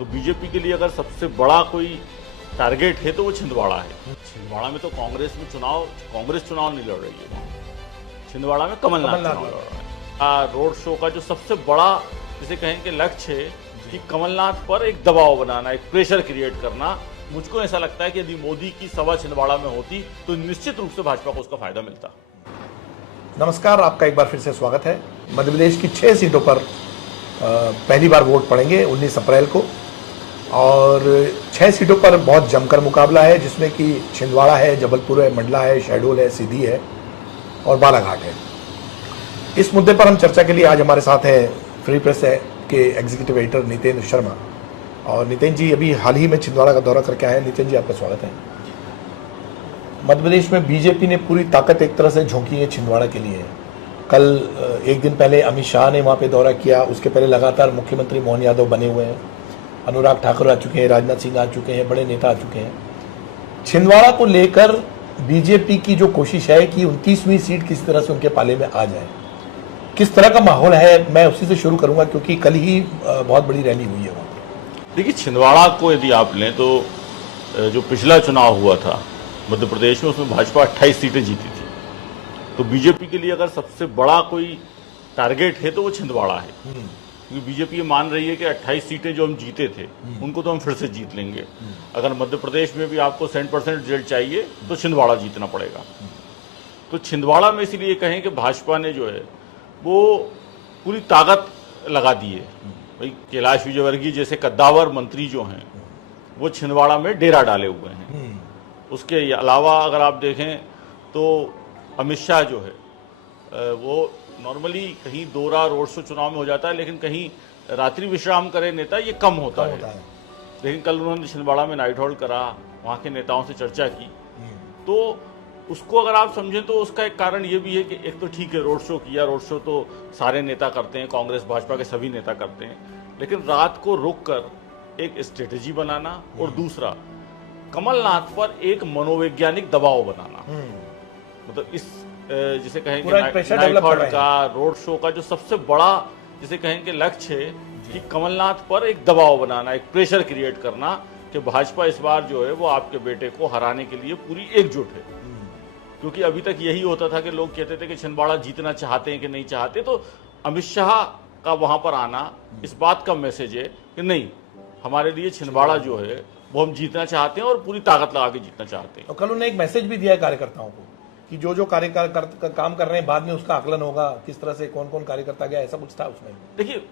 तो बीजेपी के लिए अगर सबसे बड़ा कोई टारगेट है तो वो छिंदवाड़ा है। छिंदवाड़ा में तो कांग्रेस चुनाव नहीं लड़ रही है वहाँ। छिंदवाड़ा में कमलनाथ चुनाव लड़ रहा है। रोड शो का जो सबसे बड़ा जिसे कहें कि लक्ष्य है कि कमलनाथ पर एक दबाव बनाना, एक प्रेशर क्रिएट करना। मुझको ऐसा लगता है कि यदि मोदी की सभा छिंदवाड़ा में होती तो निश्चित रूप से भाजपा को उसका फायदा मिलता। नमस्कार, आपका एक बार फिर से स्वागत है। मध्य प्रदेश की 6 सीटों पर पहली बार वोट पड़ेंगे 19 अप्रैल को और 6 सीटों पर बहुत जमकर मुकाबला है, जिसमें कि छिंदवाड़ा है, जबलपुर है, मंडला है, शहडोल है, सीधी है और बालाघाट है। इस मुद्दे पर हम चर्चा के लिए आज हमारे साथ हैं फ्री प्रेस के एग्जीक्यूटिव एडिटर नितेंद्र शर्मा। और नितेंद्र जी अभी हाल ही में छिंदवाड़ा का दौरा करके आए हैं। नितेंद्र जी, आपका स्वागत है। मध्य प्रदेश में बीजेपी ने पूरी ताकत एक तरह से झोंकी है छिंदवाड़ा के लिए। कल एक दिन पहले अमित शाह ने वहाँ पे दौरा किया, उसके पहले लगातार मुख्यमंत्री मोहन यादव बने हुए हैं, अनुराग ठाकुर आ चुके हैं, राजनाथ सिंह आ चुके हैं, बड़े नेता आ चुके हैं। छिंदवाड़ा को लेकर बीजेपी की जो कोशिश है कि 29वीं सीट किस तरह से उनके पाले में आ जाए, किस तरह का माहौल है, मैं उसी से शुरू करूंगा क्योंकि कल ही बहुत बड़ी रैली हुई है वहाँ पर। देखिए, छिंदवाड़ा को यदि आप लें तो जो पिछला चुनाव हुआ था मध्य प्रदेश में, उसमें भाजपा 28 सीटें जीती थी। तो बीजेपी के लिए अगर सबसे बड़ा कोई टारगेट है तो वो छिंदवाड़ा है, क्योंकि बीजेपी ये मान रही है कि 28 सीटें जो हम जीते थे उनको तो हम फिर से जीत लेंगे। अगर मध्य प्रदेश में भी आपको 100% रिजल्ट चाहिए तो छिंदवाड़ा जीतना पड़ेगा। तो छिंदवाड़ा में इसलिए कहें कि भाजपा ने जो है वो पूरी ताकत लगा दी है। भाई कैलाश विजयवर्गीय जैसे कद्दावर मंत्री जो हैं वो छिंदवाड़ा में डेरा डाले हुए हैं। उसके अलावा अगर आप देखें तो अमित शाह जो है वो नॉर्मली कहीं दौरा रोड शो चुनाव में हो जाता है, लेकिन कहीं रात्रि विश्राम करे नेता ये कम होता है। लेकिन कल उन्होंने छिंदवाड़ा में नाइट होल्ड करा, वहाँ के नेताओं से चर्चा की। तो उसको अगर आप समझें तो उसका एक कारण ये भी है कि एक तो ठीक है रोड शो किया, रोड शो तो सारे नेता करते हैं, कांग्रेस भाजपा के सभी नेता करते हैं, लेकिन रात को रुक कर एक स्ट्रेटेजी बनाना और दूसरा कमलनाथ पर एक मनोवैज्ञानिक दबाव बनाना। मतलब इस जिसे कहें कि नाइट हॉल्ड का, रोड शो का जो सबसे बड़ा जिसे कहें कि लक्ष्य है कि कमलनाथ पर एक दबाव बनाना, एक प्रेशर क्रिएट करना कि भाजपा इस बार जो है वो आपके बेटे को हराने के लिए पूरी एकजुट है। क्योंकि अभी तक यही होता था कि लोग कहते थे कि छिंदवाड़ा जीतना चाहते हैं कि नहीं चाहते, तो अमित शाह का वहां पर आना इस बात का मैसेज है कि नहीं, हमारे लिए छिंदवाड़ा जो है वो हम जीतना चाहते हैं और पूरी ताकत लगा के जीतना चाहते हैं। और कल उन्होंने एक मैसेज भी दिया है कार्यकर्ताओं को कि जो जो कार्यकर्ता काम कर रहे हैं बाद में उसका आकलन होगा, किस तरह से कौन कौन कार्यकर्ता गया, ऐसा कुछ था उसमें। देखिए,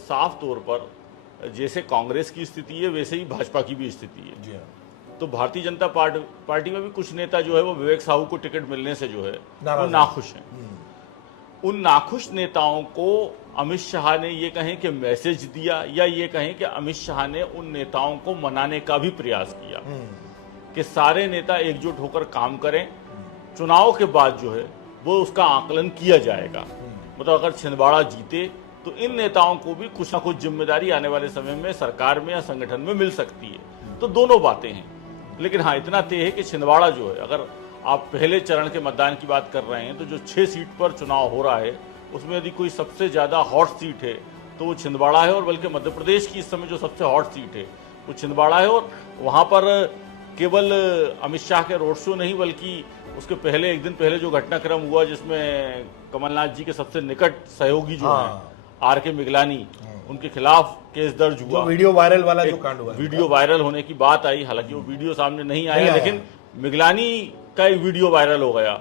साफ तौर पर जैसे कांग्रेस की स्थिति है वैसे ही भाजपा की भी स्थिति है। जी हाँ। तो भारतीय जनता पार्टी में भी कुछ नेता जो है वो विवेक साहू को टिकट मिलने से जो है वो नाखुश हैं। उन नाखुश नेताओं को अमित शाह ने ये कहें कि मैसेज दिया, या ये कहें कि अमित शाह ने उन नेताओं को मनाने का भी प्रयास किया कि सारे नेता एकजुट होकर काम करें, चुनाव के बाद जो है वो उसका आकलन किया जाएगा। मतलब अगर छिंदवाड़ा जीते तो इन नेताओं को भी कुछ ना कुछ जिम्मेदारी आने वाले समय में सरकार में या संगठन में मिल सकती है। तो दोनों बातें हैं, लेकिन हाँ इतना तय है कि छिंदवाड़ा जो है, अगर आप पहले चरण के मतदान की बात कर रहे हैं तो जो 6 सीट पर चुनाव हो रहा है उसमें यदि कोई सबसे ज्यादा हॉट सीट है तो वो छिंदवाड़ा है। और बल्कि मध्य प्रदेश की इस समय जो सबसे हॉट सीट है वो छिंदवाड़ा है। और वहां पर केवल अमित शाह के रोड शो नहीं, बल्कि उसके पहले एक दिन पहले जो घटनाक्रम हुआ जिसमें कमलनाथ जी के सबसे निकट सहयोगी जो हैं आर.के. मिगलानी, उनके खिलाफ केस दर्ज हुआ। वीडियो वायरल वाला जो कांड हुआ, वीडियो वायरल होने की बात आई, हालांकि वो वीडियो सामने नहीं आया, लेकिन मिगलानी का एक वीडियो वायरल हो गया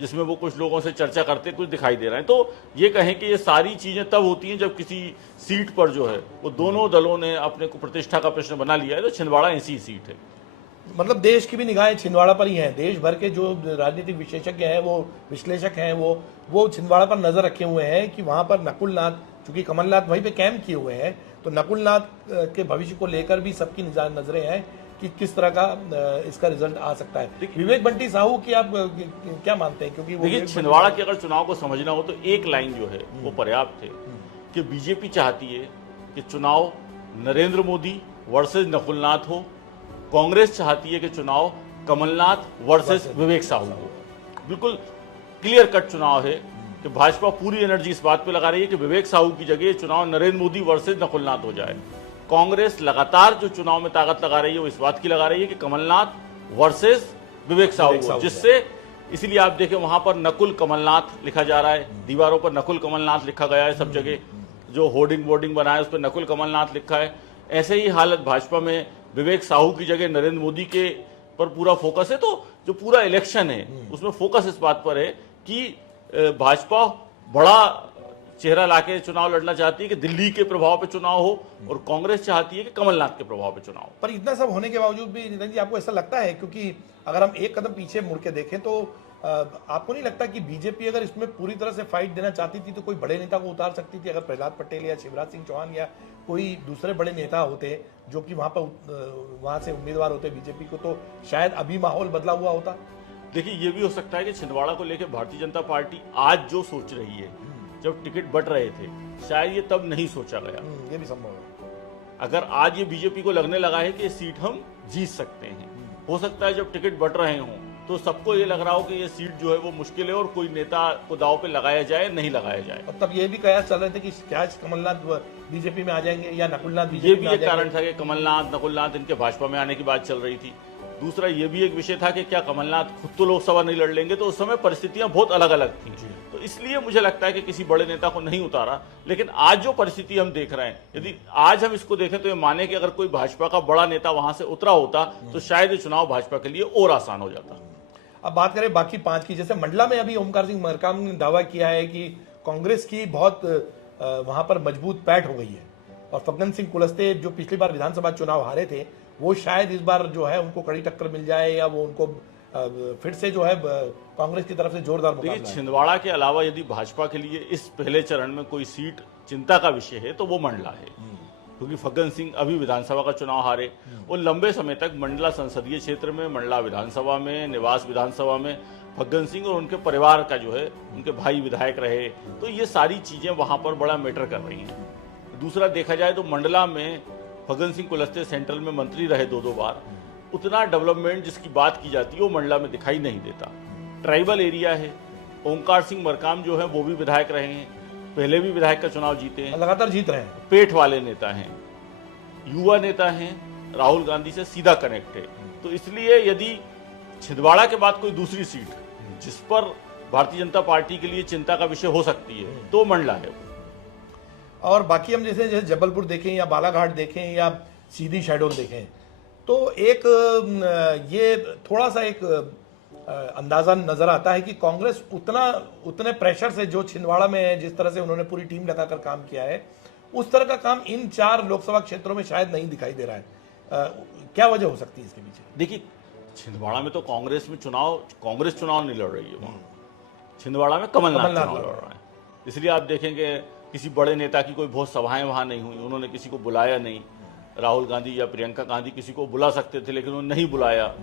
जिसमें वो कुछ लोगों से चर्चा करते कुछ दिखाई दे रहे हैं। तो ये कहें कि ये सारी चीजें तब होती हैं जब किसी सीट पर जो है वो दोनों दलों ने अपने को प्रतिष्ठा का प्रश्न बना लिया है। तो छिंदवाड़ा ऐसी सीट है। मतलब देश की भी निगाहें छिंदवाड़ा पर ही हैं। देश भर के जो राजनीतिक विशेषज्ञ हैं, वो विश्लेषक हैं, वो छिंदवाड़ा पर नजर रखे हुए हैं कि वहां पर नकुलनाथ, चूंकि कमलनाथ वहीं पे कैंप किए हुए हैं, तो नकुलनाथ के भविष्य को लेकर भी सबकी नजरें हैं कि किस तरह का इसका रिजल्ट आ सकता है। विवेक बंटी साहू की आप क्या मानते हैं? क्योंकि देखिए, छिंदवाड़ा के अगर चुनाव को समझना हो तो एक लाइन जो है वो पर्याप्त है कि बीजेपी चाहती है कि चुनाव नरेंद्र मोदी वर्सेस नकुलनाथ हो, कांग्रेस चाहती है कि चुनाव कमलनाथ वर्सेस विवेक साहू हो। बिल्कुल क्लियर कट चुनाव है कि भाजपा पूरी एनर्जी इस बात पे लगा रही है कि विवेक साहू की जगह चुनाव नरेंद्र मोदी वर्सेस नकुलनाथ हो जाए। कांग्रेस लगातार जो चुनाव में ताकत लगा रही है वो इस बात की लगा रही है कि कमलनाथ वर्सेस विवेक साहू, जिससे इसलिए आप देखें वहां पर नकुल कमलनाथ लिखा जा रहा है, दीवारों पर नकुल कमलनाथ लिखा गया है, सब जगह जो होर्डिंग बोर्डिंग बना है उस पर नकुल कमलनाथ लिखा है। ऐसे ही हालत भाजपा में विवेक साहू की जगह नरेंद्र मोदी के पर पूरा फोकस है। तो जो पूरा इलेक्शन है उसमें फोकस इस बात पर है कि भाजपा बड़ा चेहरा लाके चुनाव लड़ना चाहती है कि दिल्ली के प्रभाव पे चुनाव हो, और कांग्रेस चाहती है कि कमलनाथ के प्रभाव पे चुनाव हो। पर इतना सब होने के बावजूद भी नितिन जी, आपको ऐसा लगता है, क्योंकि अगर हम एक कदम पीछे मुड़ के देखें तो आपको नहीं लगता कि बीजेपी अगर इसमें पूरी तरह से फाइट देना चाहती थी तो कोई बड़े नेता को उतार सकती थी? अगर प्रहलाद पटेल या शिवराज सिंह चौहान या कोई दूसरे बड़े नेता होते जो कि वहां से उम्मीदवार होते बीजेपी को, तो शायद अभी माहौल बदला हुआ होता। देखिए, ये भी हो सकता है कि छिंदवाड़ा को लेकर भारतीय जनता पार्टी आज जो सोच रही है, जब टिकट बंट रहे थे शायद ये तब नहीं सोचा गया। ये भी संभव है। अगर आज ये बीजेपी को लगने लगा है कि ये सीट हम जीत सकते हैं, हो सकता है जब टिकट बंट रहे हों तो सबको ये लग रहा हो कि ये सीट जो है वो मुश्किल है और कोई नेता को दांव पे लगाया जाए, नहीं लगाया जाए। और तब ये भी कयास चल रहे थे कि क्या कमलनाथ बीजेपी में आ जाएंगे या नकुलनाथ ये भी एक कारण था कि कमलनाथ नकुलनाथ इनके भाजपा में आने की बात चल रही थी। दूसरा ये भी एक विषय था कि क्या कमलनाथ खुद तो लोकसभा नहीं लड़ लेंगे, तो उस समय परिस्थितियां बहुत अलग अलग थी। तो इसलिए मुझे लगता है कि किसी बड़े नेता को नहीं उतारा। लेकिन आज जो परिस्थिति हम देख रहे हैं, यदि आज हम इसको देखें तो ये माने कि अगर कोई भाजपा का बड़ा नेता वहां से उतरा होता तो शायद ये चुनाव भाजपा के लिए और आसान हो जाता। अब बात करें बाकी 5 की, जैसे मंडला में अभी ओमकार सिंह मरकाम ने दावा किया है कि कांग्रेस की बहुत वहां पर मजबूत पैठ हो गई है, और फग्गन सिंह कुलस्ते जो पिछली बार विधानसभा चुनाव हारे थे वो शायद इस बार जो है उनको कड़ी टक्कर मिल जाए, या वो उनको फिर से जो है कांग्रेस की तरफ से जोरदार मुकाबला है। छिंदवाड़ा के अलावा यदि भाजपा के लिए इस पहले चरण में कोई सीट चिंता का विषय है तो वो मंडला है, क्योंकि फग्गन सिंह अभी विधानसभा का चुनाव हारे। वो लंबे समय तक मंडला संसदीय क्षेत्र में, मंडला विधानसभा में, निवास विधानसभा में फग्गन सिंह और उनके परिवार का जो है उनके भाई विधायक रहे, तो ये सारी चीजें वहां पर बड़ा मैटर कर रही हैं। दूसरा देखा जाए तो मंडला में फग्गन सिंह कुलस्ते सेंट्रल में मंत्री रहे 2-2 बार, उतना डेवलपमेंट जिसकी बात की जाती है वो मंडला में दिखाई नहीं देता। ट्राइबल एरिया है, ओमकार सिंह मरकाम जो है वो भी विधायक रहे हैं, पहले भी विधायक का चुनाव जीते हैं, लगातार जीत रहे हैं, पेट वाले नेता हैं, युवा नेता हैं, राहुल गांधी से सीधा कनेक्ट है। तो इसलिए यदि छिंदवाड़ा के बाद कोई दूसरी सीट जिस पर भारतीय जनता पार्टी के लिए चिंता का विषय हो सकती है तो मंडला है। और बाकी हम जैसे जबलपुर देखें या बालाघाट देखें या सीधी शहडोल देखें, तो एक ये थोड़ा सा एक अंदाजा नजर आता है कि कांग्रेस उतने प्रेशर से जो छिंदवाड़ा में है, जिस तरह से उन्होंने पूरी टीम लगाकर काम किया है, उस तरह का काम इन 4 लोकसभा क्षेत्रों में शायद नहीं दिखाई दे रहा है। क्या वजह हो सकती है इसके पीछे? देखिए, छिंदवाड़ा में तो कांग्रेस चुनाव नहीं लड़ रही है, वहां छिंदवाड़ा में कमलनाथ चुनाव लड़ रहा है। इसलिए आप देखेंगे किसी बड़े नेता की कोई बहुत सभाएं वहां नहीं हुई, उन्होंने किसी को बुलाया नहीं। राहुल गांधी या प्रियंका गांधी किसी को बुला सकते थे लेकिन उन्होंने नहीं बुलाया,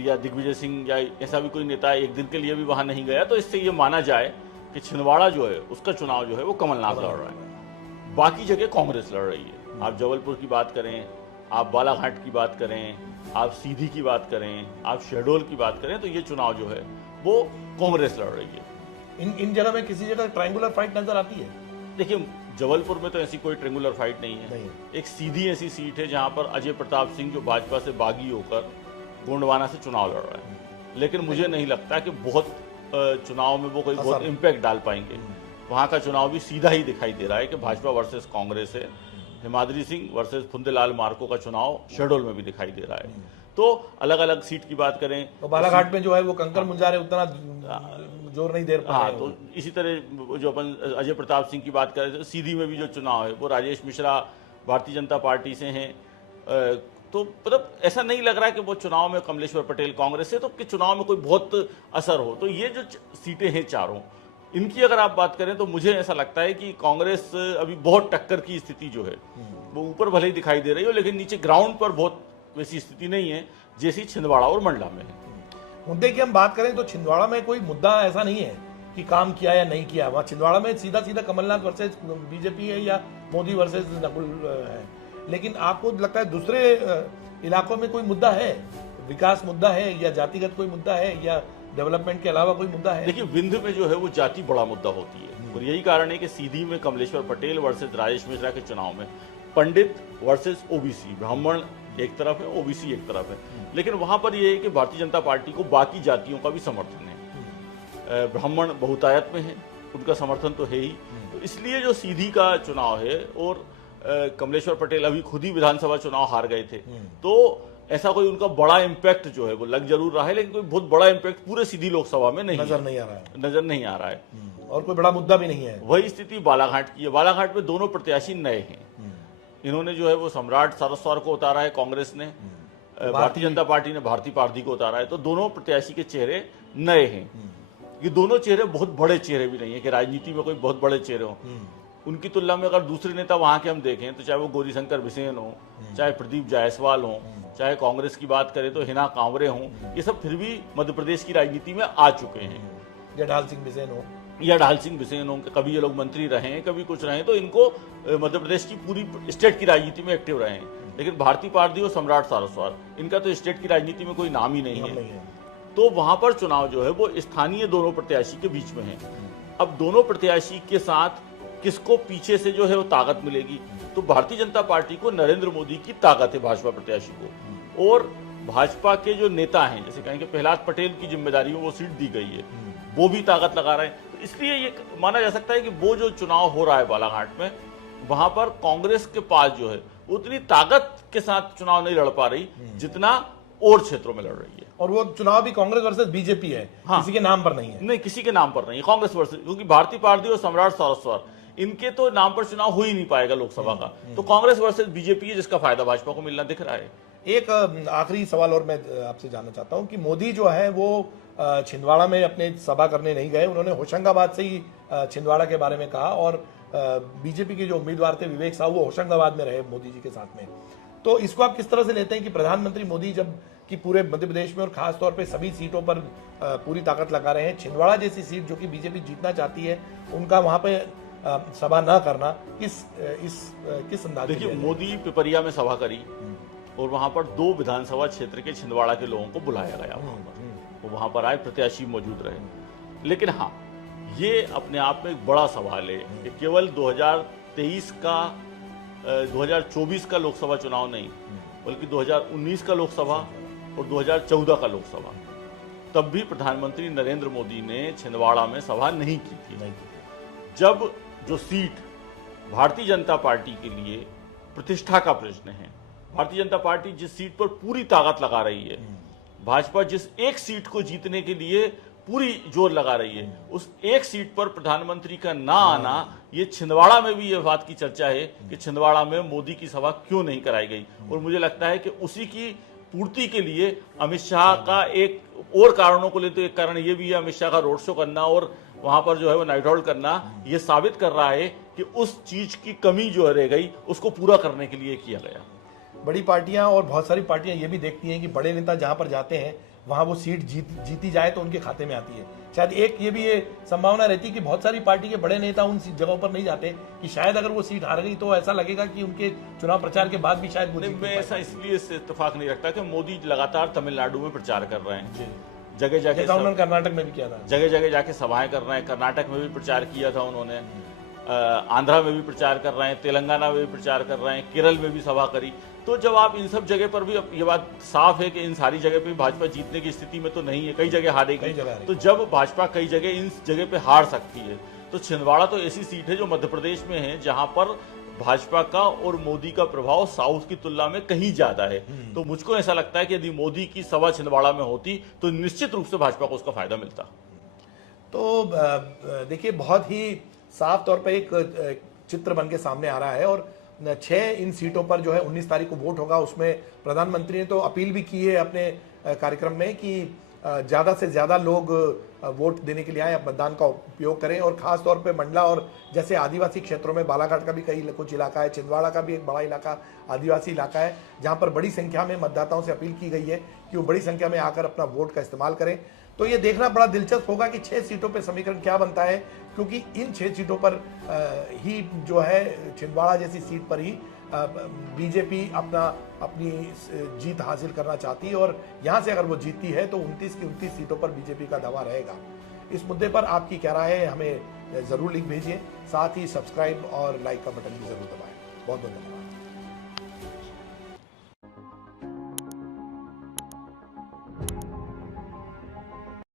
या दिग्विजय सिंह या ऐसा भी कोई नेता एक दिन के लिए भी वहां नहीं गया। तो इससे ये माना जाए कि छिंदवाड़ा जो है उसका चुनाव जो है वो कमलनाथ लड़ रहा है, बाकी जगह कांग्रेस लड़ रही है। आप जबलपुर की बात करें, आप बालाघाट की बात करें, आप सीधी की बात करें, आप शहडोल की बात करें, तो ये चुनाव जो है वो कांग्रेस लड़ रही है। इन जगह में किसी जगह ट्रायंगुलर फाइट नजर आती है? देखिए, जबलपुर में तो ऐसी कोई ट्रेंगुलर फाइट नहीं है, एक सीधी ऐसी सीट है जहां पर अजय प्रताप सिंह जो भाजपा से बागी होकर गोंडवाना से चुनाव लड़ रहा है, लेकिन मुझे नहीं लगता कि बहुत चुनाव में वो कोई बहुत इम्पैक्ट डाल पाएंगे। वहां का चुनाव भी सीधा ही दिखाई दे रहा है कि भाजपा वर्सेस कांग्रेस है। हिमाद्री सिंह वर्सेस फुंदेलाल मार्को का चुनाव शहडोल में भी दिखाई दे रहा है। तो अलग अलग सीट की बात करें तो बालाघाट में जो है वो कंकर मुंजारे उतना जोर नहीं दे पा रहे। हाँ, तो इसी तरह जो अपन अजय प्रताप सिंह की बात करें तो सीधी में भी जो चुनाव है वो राजेश मिश्रा भारतीय जनता पार्टी से हैं। तो मतलब ऐसा नहीं लग रहा कि वो चुनाव में कमलेश्वर पटेल कांग्रेस से, तो कि चुनाव में कोई बहुत असर हो। तो ये जो सीटें हैं चारों, इनकी अगर आप बात करें तो मुझे ऐसा लगता है कि कांग्रेस अभी बहुत टक्कर की स्थिति जो है वो ऊपर भले ही दिखाई दे रही हो, लेकिन नीचे ग्राउंड पर बहुत वैसी स्थिति नहीं है जैसी छिंदवाड़ा और मंडला में है। मुद्दे की हम बात करें तो छिंदवाड़ा में कोई मुद्दा ऐसा नहीं है कि काम किया या नहीं किया। वहाँ छिंदवाड़ा में सीधा सीधा कमलनाथ वर्सेस बीजेपी है या मोदी वर्सेस नकुल है, लेकिन आपको लगता है दूसरे इलाकों में कोई मुद्दा है, विकास मुद्दा है या जातिगत कोई मुद्दा है या डेवलपमेंट के अलावा कोई मुद्दा है? देखिए, विंध्य में जो है वो जाति बड़ा मुद्दा होती है, और यही कारण है कि सीधी में कमलेश्वर पटेल वर्सेस राजेश मिश्रा के चुनाव में पंडित वर्सेस ओबीसी, ब्राह्मण एक तरफ है, ओबीसी एक तरफ है। लेकिन वहां पर यह है कि भारतीय जनता पार्टी को बाकी जातियों का भी समर्थन है। ब्राह्मण बहुतायत में है, उनका समर्थन तो है ही। तो इसलिए जो सीधी का चुनाव है, और कमलेश्वर पटेल अभी खुद ही विधानसभा चुनाव हार गए थे, तो ऐसा कोई उनका बड़ा इम्पैक्ट जो है वो लग जरूर रहा है, लेकिन कोई बहुत बड़ा इम्पैक्ट पूरे सीधी लोकसभा में नहीं नजर नहीं आ रहा है, नजर नहीं आ रहा है। और कोई बड़ा मुद्दा भी नहीं है। वही स्थिति बालाघाट की है। बालाघाट में दोनों प्रत्याशी नए हैं। इन्होंने जो है वो सम्राट सारस्वत को उतारा है कांग्रेस ने, भारतीय जनता पार्टी ने भारती पारधी को उतारा है। तो दोनों प्रत्याशी के चेहरे नए हैं। ये दोनों चेहरे बहुत बड़े चेहरे भी नहीं है कि राजनीति में कोई बहुत बड़े चेहरे हों। उनकी तुलना में अगर दूसरे नेता वहां के हम देखें तो चाहे वो गौरीशंकर बिसेन हो, चाहे प्रदीप जायसवाल हो, चाहे कांग्रेस की बात करें तो हिना कांवरे हों, ये सब फिर भी मध्य प्रदेश की राजनीति में आ चुके हैं। या ढाल सिंह बिसेन हो, कभी ये लोग मंत्री रहे हैं, कभी कुछ रहे हैं, तो इनको मध्य प्रदेश की पूरी स्टेट की राजनीति में एक्टिव रहे हैं। लेकिन भारती पारधी और सम्राट सारस्वत, इनका तो स्टेट की राजनीति में कोई नाम ही नहीं है। तो वहां पर चुनाव जो है वो स्थानीय दोनों प्रत्याशी के बीच में है। अब दोनों प्रत्याशी के साथ किसको पीछे से जो है वो ताकत मिलेगी, तो भारतीय जनता पार्टी को नरेंद्र मोदी की ताकत है भाजपा प्रत्याशी को, और भाजपा के जो नेता हैं, जैसे कहें कि प्रहलाद पटेल की जिम्मेदारी में वो सीट दी गई है, वो भी ताकत लगा रहे हैं। तो इसलिए ये माना जा सकता है कि वो जो चुनाव हो रहा है बालाघाट में, वहां पर कांग्रेस के पास जो है उतनी ताकत के साथ चुनाव नहीं लड़ पा रही जितना और क्षेत्रों में लड़ रही है। और वो चुनाव भी कांग्रेस वर्सेस बीजेपी है। हाँ, किसी के नाम पर नहीं है। नहीं, किसी के नाम पर नहीं, कांग्रेस वर्सेस, क्योंकि भारती पारधी और सम्राट सारस्वत इनके तो नाम पर चुनाव हो ही नहीं पाएगा लोकसभा का। तो कांग्रेस वर्सेस बीजेपी है, जिसका फायदा भाजपा को मिलना दिख रहा है। एक आखिरी सवाल और मैं आपसे जानना चाहता हूं कि मोदी जो है वो छिंदवाड़ा में अपने सभा करने नहीं गए, उन्होंने होशंगाबाद से ही छिंदवाड़ा के बारे में कहा, और बीजेपी के जो उम्मीदवार थे विवेक साहू, वो होशंगाबाद में रहे मोदी जी के साथ में। तो इसको आप किस तरह से लेते हैं कि प्रधानमंत्री मोदी जब कि पूरे मध्य प्रदेश में और खास तौर पे सभी सीटों पर पूरी ताकत लगा रहे हैं, छिंदवाड़ा जैसी सीट जो कि बीजेपी जीतना चाहती है, उनका वहां पे सभा न करना किस अंदाज? देखिए, मोदी पिपरिया में सभा करी और वहां पर 2 विधानसभा क्षेत्र के छिंदवाड़ा के लोगों को बुलाया गया। वो वहां पर आए, प्रत्याशी मौजूद रहे। लेकिन हाँ, ये अपने आप में एक बड़ा सवाल है कि केवल 2023 का 2024 का लोकसभा चुनाव नहीं, बल्कि 2019 का लोकसभा और 2014 का लोकसभा, तब भी प्रधानमंत्री नरेंद्र मोदी ने छिंदवाड़ा में सभा नहीं की थी। जब जो सीट भारतीय जनता पार्टी के लिए प्रतिष्ठा का प्रश्न है, भारतीय जनता पार्टी जिस सीट पर पूरी ताकत लगा रही है, भाजपा जिस एक सीट को जीतने के लिए पूरी जोर लगा रही है, उस एक सीट पर प्रधानमंत्री का ना आना, ये छिंदवाड़ा में भी ये बात की चर्चा है कि छिंदवाड़ा में मोदी की सभा क्यों नहीं कराई गई। और मुझे लगता है कि उसी की पूर्ति के लिए अमित शाह का एक और कारणों को ले, तो एक कारण ये भी है, अमित शाह का रोड शो करना और वहां पर जो है वो नाइट हॉल्ट करना, ये साबित कर रहा है कि उस चीज की कमी जो रह गई उसको पूरा करने के लिए किया गया। बड़ी पार्टियां और बहुत सारी पार्टियां ये भी देखती हैं कि बड़े नेता जहां पर जाते हैं वहां वो सीट जीती जाए तो उनके खाते में आती है। शायद एक ये भी ये संभावना रहती है कि बहुत सारी पार्टी के बड़े नेता उन जगहों पर नहीं जाते कि शायद अगर वो सीट हार गई तो ऐसा लगेगा कि उनके चुनाव प्रचार के बाद भी शायद मैं ऐसा इसलिए इत्तेफाक नहीं रखता कि मोदी लगातार तमिलनाडु में प्रचार कर रहे हैं, जगह जगह, उन्होंने कर्नाटक में भी किया था, जगह जगह जाके सभाएं कर रहे हैं। कर्नाटक में भी प्रचार किया था उन्होंने, आंध्रा में भी प्रचार कर रहे हैं, तेलंगाना में भी प्रचार कर रहे हैं, केरल में भी सभा करी। तो जब आप इन सब जगह पर भी, ये बात साफ है कि इन सारी जगह पे भाजपा जीतने की स्थिति में तो नहीं है, कई जगह हारेगी। तो जब भाजपा कई जगह इन जगह पे हार सकती है, तो छिंदवाड़ा तो ऐसी सीट है जो मध्य प्रदेश में है जहां पर भाजपा का और मोदी का प्रभाव साउथ की तुलना में कहीं ज्यादा है। तो मुझको ऐसा लगता है कि यदि मोदी की सभा छिंदवाड़ा में होती तो निश्चित रूप से भाजपा को उसका फायदा मिलता। तो देखिए, बहुत ही साफ तौर पर एक चित्र बन के सामने आ रहा है, और 6 इन सीटों पर जो है 19 तारीख को वोट होगा। उसमें प्रधानमंत्री ने तो अपील भी की है अपने कार्यक्रम में कि ज़्यादा से ज़्यादा लोग वोट देने के लिए आए, मतदान का उपयोग करें, और ख़ास तौर पे मंडला और जैसे आदिवासी क्षेत्रों में बालाघाट का भी कुछ इलाका है, छिंदवाड़ा का भी एक बड़ा इलाका आदिवासी इलाका है, जहां पर बड़ी संख्या में मतदाताओं से अपील की गई है कि वो बड़ी संख्या में आकर अपना वोट का इस्तेमाल करें। तो ये देखना बड़ा दिलचस्प होगा कि 6 सीटों पर समीकरण क्या बनता है, क्योंकि इन 6 सीटों पर ही जो है छिंदवाड़ा जैसी सीट पर ही बीजेपी अपनी जीत हासिल करना चाहती है, और यहाँ से अगर वो जीतती है तो 29 की 29 सीटों पर बीजेपी का दावा रहेगा। इस मुद्दे पर आपकी क्या राय है, हमें ज़रूर लिख भेजिए। साथ ही सब्सक्राइब और लाइक का बटन भी ज़रूर दबाएं। बहुत बहुत धन्यवाद।